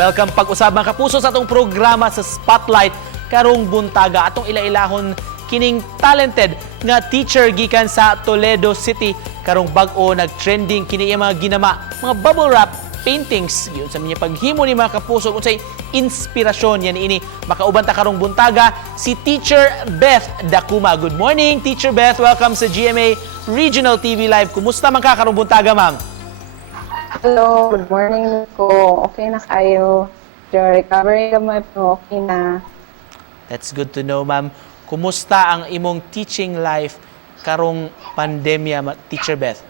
Welcome pag-usab mga kapuso sa atong programa sa Spotlight karong buntaga. Atong ila-ilahon kining talented nga teacher gikan sa Toledo City. Karong bag-o nag-trending kini mga ginama, mga bubble wrap paintings. Yun sa mga paghimo ni mga kapuso unsay inspirasyon yan ini. Makauban ta karong buntaga si Teacher Beth Dakuma. Good morning, Teacher Beth. Welcome sa GMA Regional TV Live. Kumusta man ka karong buntaga, ma'am? Hello, good morning ko. Okay na kayo. Your recovery naman po, okay na. That's good to know, ma'am. Kumusta ang imong teaching life karong pandemya, Teacher Beth?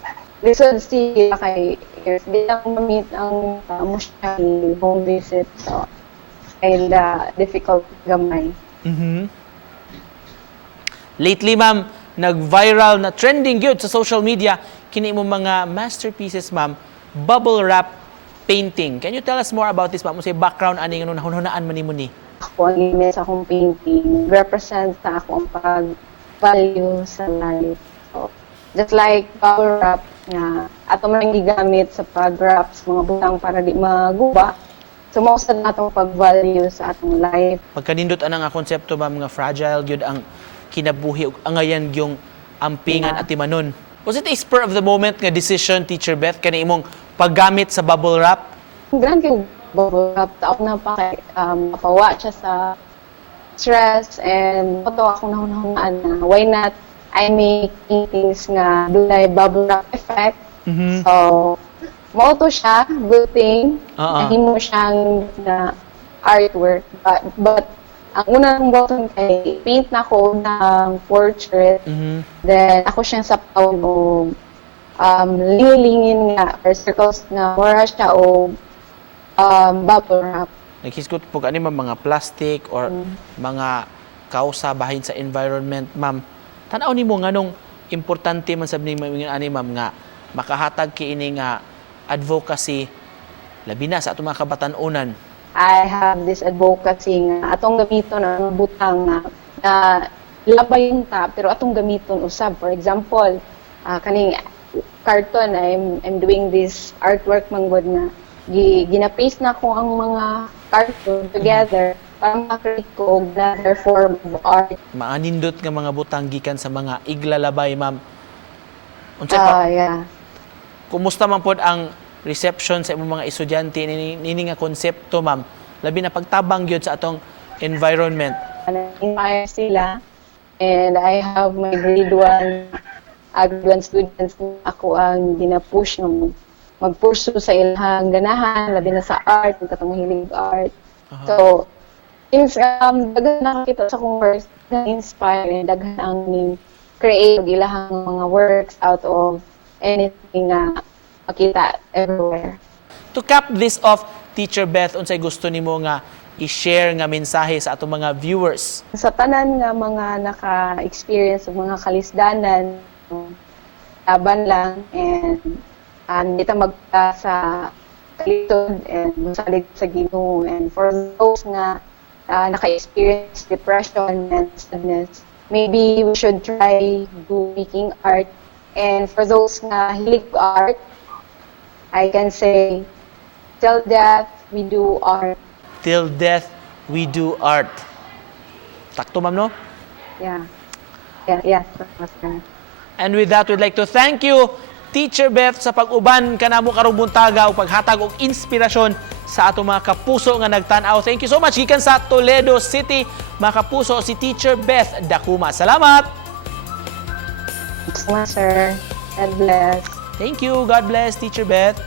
Listen, si kay if di lang ma-meet ang emotional home visit, so and difficult gamay. Lately, ma'am, nag-viral na trending good sa social media kini imong mga masterpieces, ma'am, bubble wrap painting. Can you tell us more about this, ma'am? Say background ani nga nahunhunaan man nimo ni? Ako ang image sa akong painting represent sa ako ang pag-value sa life. So, just like bubble wrap nga ato man gigamit sa pag-wrap sa mga butang para di maguba. So, most na atong pag-value sa atong life. Pagkanindot ana nga konsepto, ma'am, nga fragile gyud ang kinabuhi ug angayan yung ampingan at timanon. Was it a spur of the moment nga decision, Teacher Beth, kani imong paggamit sa bubble wrap? Grand kay bubble wrap, taon na pa kay mapawa siya sa stress and ito ako nahunahungaan na why not I make paintings nga dunay bubble wrap effect. So, mao to siya, good thing. Nahimo siyang na artwork. But ang unang button kay paint na ko ng portrait. Then ako siyang sapaw mo lingin nga or circles na mura siya o bubble wrap. Naghisgot po ani mga plastic or mga kausa bahin sa environment, ma'am. Tan-aw nimo nganong importante man sab nimo ani, ma'am, nga makahatag kiini nga advocacy labi na sa atong mga kabatan-onan. I have this advocacy nga atong gamiton ang butang nga labay yung ta pero atong gamiton usab. For example, kaning carton, I'm doing this artwork manggod nga gina-paste na ko ang mga carton together para makreate ko og another form of art. Maanindot nga mga butang gikan sa mga iglalabay, ma'am. Unsay Yeah. Kumusta man pod ang reception sa imong mga estudyante nini nga konsepto, ma'am? Labi na pagtabang gyud sa atong environment. Na-inspire sila and I have my grade 1 grade 1 students na ako ang gina-push ng mag-pursue sa ilang ganahan, labi na sa art, katong hilig art. So, since daghan nakakita sa akong works, na-inspire and daghan ang create ilang mga works out of anything nga makita everywhere. To cap this off, Teacher Beth, unsay gusto nimo nga i-share nga mensahe sa atong mga viewers? Sa tanan nga mga naka-experience ng mga kalisdanan, laban lang and dito magta sa kalitod and masalig sa Ginoo. And for those nga naka-experience depression and sadness, maybe we should try making art. And for those nga hilig art, I can say, till death, we do art. Till death, we do art. Takto, ma'am, no? Yeah. Yes. And with that, we'd like to thank you, Teacher Beth, sa pag-uban kanamo karong buntaga o paghatag og inspirasyon sa atong mga kapuso nga nagtan-aw. Thank you so much. Gikan sa Toledo City, mga kapuso, si Teacher Beth Dakuma. Salamat! Thanks, sir. God bless. Thank you. God bless, Teacher Beth.